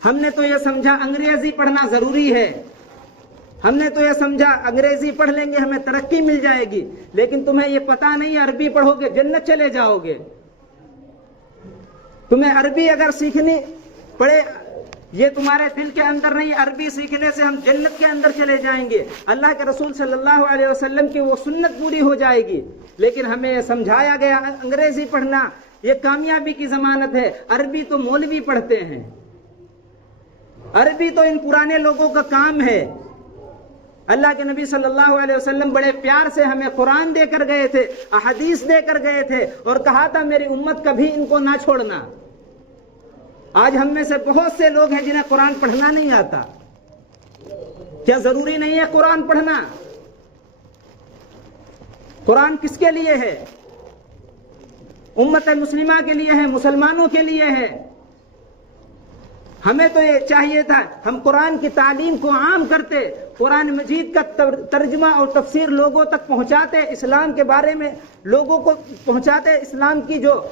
ہم نے تو یہ سمجھا انگریزی پڑھنا ضروری ہے، ہم نے تو یہ سمجھا انگریزی پڑھ لیں گے ہمیں ترقی مل جائے گی، لیکن تمہیں یہ پتا نہیں عربی پڑھو گے جنت چلے جاؤ گے۔ تمہیں عربی اگر سیکھنی پڑے، یہ تمہارے دل کے اندر نہیں، عربی سیکھنے سے ہم جنت کے اندر چلے جائیں گے، اللہ کے رسول صلی اللہ علیہ وسلم کی وہ سنت پوری ہو جائے گی۔ لیکن ہمیں یہ سمجھایا گیا انگریزی پڑھنا یہ کامیابی کی ضمانت ہے، عربی تو مولوی پڑھتے ہیں، عربی تو ان پرانے لوگوں کا کام ہے۔ اللہ کے نبی صلی اللہ علیہ وسلم بڑے پیار سے ہمیں قرآن دے کر گئے تھے، احادیث دے کر گئے تھے، اور کہا تھا میری امت کبھی ان کو نہ چھوڑنا۔ آج ہم میں سے بہت سے لوگ ہیں جنہیں قرآن پڑھنا نہیں آتا۔ کیا ضروری نہیں ہے قرآن پڑھنا؟ قرآن کس کے لیے ہے؟ امت مسلمہ کے لیے ہے، مسلمانوں کے لیے ہے۔ ہمیں تو یہ چاہیے تھا ہم قرآن کی تعلیم کو عام کرتے، قرآن مجید کا ترجمہ اور تفسیر لوگوں تک پہنچاتے، اسلام کے بارے میں لوگوں کو پہنچاتے، اسلام کی جو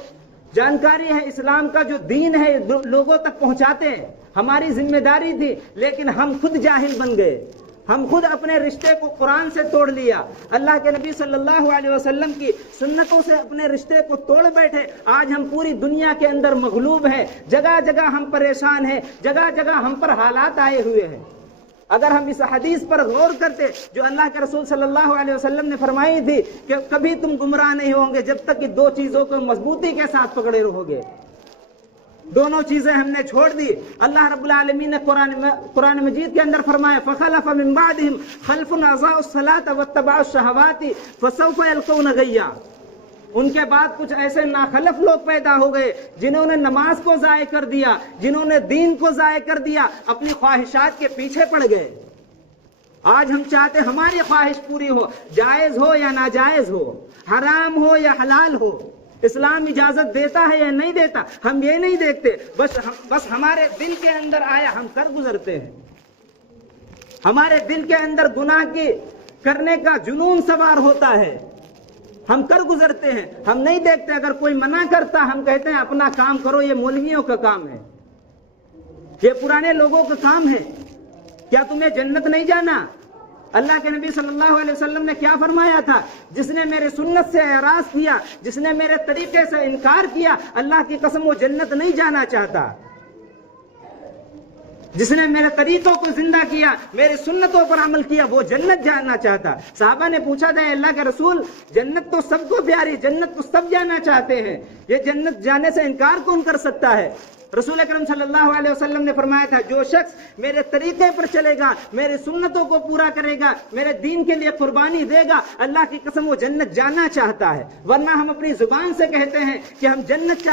جانکاری ہے، اسلام کا جو دین ہے لوگوں تک پہنچاتے ہیں، ہماری ذمہ داری تھی۔ لیکن ہم خود جاہل بن گئے، ہم خود اپنے رشتے کو قرآن سے توڑ لیا، اللہ کے نبی صلی اللہ علیہ وسلم کی سنتوں سے اپنے رشتے کو توڑ بیٹھے۔ آج ہم پوری دنیا کے اندر مغلوب ہیں، جگہ جگہ ہم پریشان ہیں، جگہ جگہ ہم پر حالات آئے ہوئے ہیں۔ اگر ہم اس حدیث پر غور کرتے جو اللہ کے رسول صلی اللہ علیہ وسلم نے فرمائی تھی کہ کبھی تم گمراہ نہیں ہوں گے جب تک کہ دو چیزوں کو مضبوطی کے ساتھ پکڑے رہو گے، دونوں چیزیں ہم نے چھوڑ دی۔ اللہ رب العالمین نے قرآن مجید کے اندر فرمایا فَخَلَفَ مِن بَعْدِهِمْ خَلْفٌ أَضَاعُوا الصَّلَاةَ وَاتَّبَعُوا الشَّهَوَاتِ فَسَوْفَ يَلْقَوْنَ غَيًّا۔ ان کے بعد کچھ ایسے ناخلف لوگ پیدا ہو گئے جنہوں نے نماز کو ضائع کر دیا، جنہوں نے دین کو ضائع کر دیا، اپنی خواہشات کے پیچھے پڑ گئے۔ آج ہم چاہتے ہماری خواہش پوری ہو، جائز ہو یا ناجائز ہو، حرام ہو یا حلال ہو، اسلام اجازت دیتا ہے یا نہیں دیتا، ہم یہ نہیں دیکھتے، بس ہمارے دل کے اندر آیا ہم کر گزرتے ہیں۔ ہمارے دل کے اندر گناہ کی کرنے کا جنون سوار ہوتا ہے، ہم کر گزرتے ہیں، ہم نہیں دیکھتے۔ اگر کوئی منع کرتا ہم کہتے ہیں اپنا کام کرو، یہ مولویوں کا کام ہے، یہ پرانے لوگوں کا کام ہے۔ کیا تمہیں جنت نہیں جانا؟ اللہ کے نبی صلی اللہ علیہ وسلم نے کیا فرمایا تھا؟ جس نے میرے سنت سے اعراض کیا، جس نے میرے طریقے سے انکار کیا، اللہ کی قسم وہ جنت نہیں جانا چاہتا۔ جس نے میرے طریقوں کو زندہ کیا، میرے سنتوں پر عمل کیا، وہ جنت جانا چاہتا۔ صحابہ نے پوچھا تھا اللہ کے رسول جنت تو سب کو پیاری، جنت تو سب جانا چاہتے ہیں، یہ جنت جانے سے انکار کون کر سکتا ہے؟ رسول اکرم صلی اللہ علیہ وسلم نے فرمایا تھا جو شخص میرے طریقے پر چلے گا، میرے سنتوں کو پورا کرے گا، میرے دین کے لیے قربانی دے گا، اللہ کی قسم وہ جنت جانا چاہتا ہے۔ ورنہ ہم اپنی زبان سے کہتے ہیں کہ ہم جنت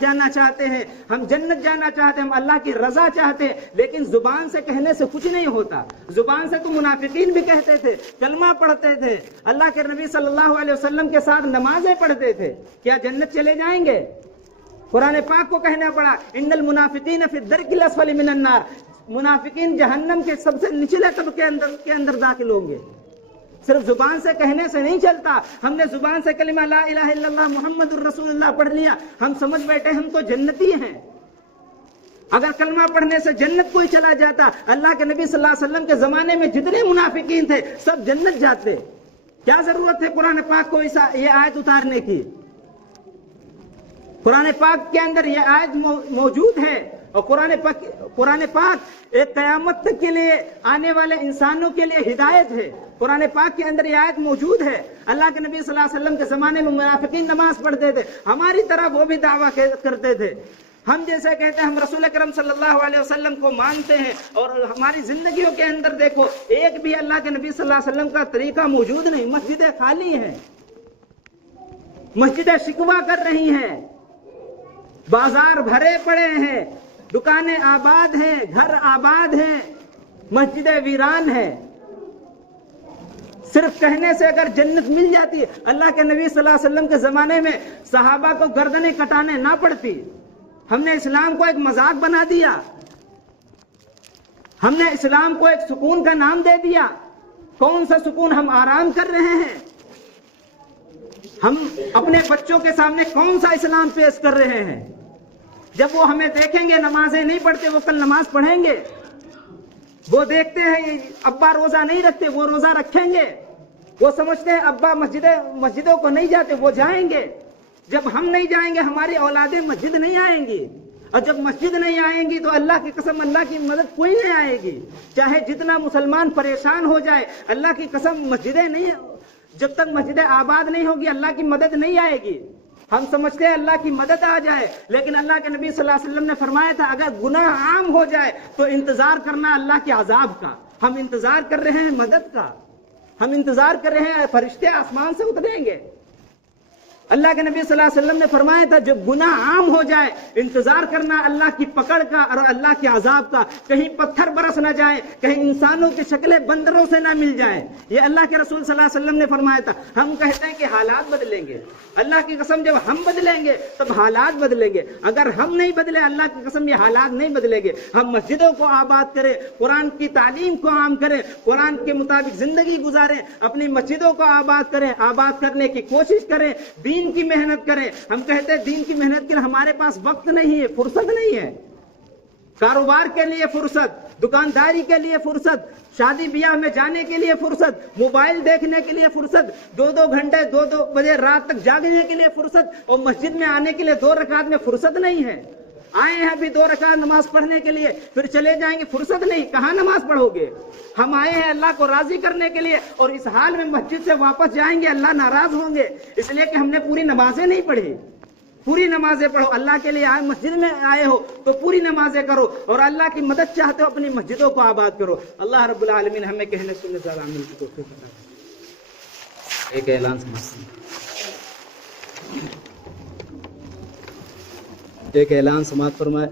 جانا چاہتے ہیں، ہم جنت جانا چاہتے ہیں، ہم اللہ کی رضا چاہتے ہیں، لیکن زبان سے کہنے سے کچھ نہیں ہوتا۔ زبان سے تو منافقین بھی کہتے تھے، کلمہ پڑھتے تھے، اللہ کے نبی صلی اللہ علیہ وسلم کے ساتھ نمازیں پڑھتے تھے، کیا جنت چلے جائیں گے؟ قرآن پاک کو کہنا پڑا ان المنافقین فی الدرک الاسفل من النار، منافقین جہنم کے سب سے نچلے طبقے کے اندر داخل ہوں گے۔ صرف زبان سے کہنے سے نہیں چلتا، ہم نے زبان سے کلمہ لا الہ الا اللہ محمد الرسول اللہ پڑھ لیا، ہم سمجھ بیٹھے ہم تو جنتی ہیں۔ اگر کلمہ پڑھنے سے جنت کوئی چلا جاتا، اللہ کے نبی صلی اللہ علیہ وسلم کے زمانے میں جتنے منافقین تھے سب جنت جاتے۔ کیا ضرورت ہے قرآن پاک کو یہ آیت اتارنے کی؟ قرآن پاک کے اندر یہ آیت موجود ہے، اور قرآن پاک ایک قیامت تک کے لیے آنے والے انسانوں کے لیے ہدایت ہے۔ قرآن پاک کے اندر یہ آیت موجود ہے۔ اللہ کے نبی صلی اللہ علیہ وسلم کے زمانے میں منافقین نماز پڑھتے تھے، ہماری طرح وہ بھی دعویٰ کرتے تھے۔ ہم جیسے کہتے ہیں ہم رسول اکرم صلی اللہ علیہ وسلم کو مانتے ہیں، اور ہماری زندگیوں کے اندر دیکھو ایک بھی اللہ کے نبی صلی اللہ علیہ وسلم کا طریقہ موجود نہیں۔ مسجدیں خالی ہیں، مسجدیں شکوہ کر رہی ہیں، بازار بھرے پڑے ہیں، دکانیں آباد ہیں، گھر آباد ہیں، مسجدیں ویران ہیں۔ صرف کہنے سے اگر جنت مل جاتی، اللہ کے نبی صلی اللہ علیہ وسلم کے زمانے میں صحابہ کو گردنیں کٹانے نہ پڑتی۔ ہم نے اسلام کو ایک مذاق بنا دیا، ہم نے اسلام کو ایک سکون کا نام دے دیا۔ کون سا سکون؟ ہم آرام کر رہے ہیں، ہم اپنے بچوں کے سامنے کون سا اسلام پیش کر رہے ہیں؟ جب وہ ہمیں دیکھیں گے نمازیں نہیں پڑھتے، وہ کل نماز پڑھیں گے. وہ دیکھتے ہیں ابا روزہ نہیں رکھتے، وہ روزہ رکھیں گے. وہ سمجھتے ہیں ابا مسجدوں کو نہیں جاتے، وہ جائیں گے. جب ہم نہیں جائیں گے ہماری اولادیں مسجد نہیں آئیں گی، اور جب مسجد نہیں آئیں گی تو اللہ کی قسم اللہ کی مدد کوئی نہیں آئے گی. چاہے جتنا مسلمان پریشان ہو جائے، اللہ کی قسم مسجدیں نہیں، جب تک مسجدیں آباد نہیں ہوگی اللہ کی مدد نہیں آئے گی. ہم سمجھتے ہیں اللہ کی مدد آ جائے، لیکن اللہ کے نبی صلی اللہ علیہ وسلم نے فرمایا تھا اگر گناہ عام ہو جائے تو انتظار کرنا اللہ کے عذاب کا. ہم انتظار کر رہے ہیں مدد کا، ہم انتظار کر رہے ہیں فرشتے آسمان سے اتریں گے. اللہ کے نبی صلی اللہ علیہ وسلم نے فرمایا تھا جب گناہ عام ہو جائے انتظار کرنا اللہ کی پکڑ کا اور اللہ کے عذاب کا. کہیں پتھر برس نہ جائیں، کہیں انسانوں کی شکلیں بندروں سے نہ مل جائیں. یہ اللہ کے رسول صلی اللہ علیہ وسلم نے فرمایا تھا. ہم کہتے ہیں کہ حالات بدلیں گے، اللہ کی قسم جب ہم بدلیں گے تب حالات بدلیں گے. اگر ہم نہیں بدلے اللہ کی قسم یہ حالات نہیں بدلیں گے. ہم مسجدوں کو آباد کریں، قرآن کی تعلیم کو عام کریں، قرآن کے مطابق زندگی گزاریں، اپنی مسجدوں کو آباد کریں، آباد کرنے کی کوشش کریں، دین کی محنت کریں. ہم کہتے ہیں دین کی محنت کے لیے ہمارے پاس وقت نہیں ہے، فرصت نہیں ہے. کاروبار کے لیے فرصت، دکانداری کے لیے فرصت، شادی بیاہ میں جانے کے لیے فرصت، موبائل دیکھنے کے لیے فرصت، 2 گھنٹے 2 بجے رات تک جاگنے کے لیے فرصت، اور مسجد میں آنے کے لیے 2 رکعت میں فرصت نہیں ہے. آئے ہیں ابھی 2 رکعت نماز پڑھنے کے لیے، پھر چلے جائیں گے، فرصت نہیں. کہاں نماز پڑھو گے؟ ہم آئے ہیں اللہ کو راضی کرنے کے لیے، اور اس حال میں مسجد سے واپس جائیں گے اللہ ناراض ہوں گے، اس لیے کہ ہم نے پوری نمازیں نہیں پڑھی. پوری نمازیں پڑھو. اللہ کے لیے آئے، مسجد میں آئے ہو تو پوری نمازیں کرو، اور اللہ کی مدد چاہتے ہو اپنی مسجدوں کو آباد کرو. اللہ رب العالمین ہمیں کہنے سننے سے عمل کی توفیق عطا فرمائے. ایک اعلان سمجھتے ہیں، ایک اعلان سماعت فرمائے.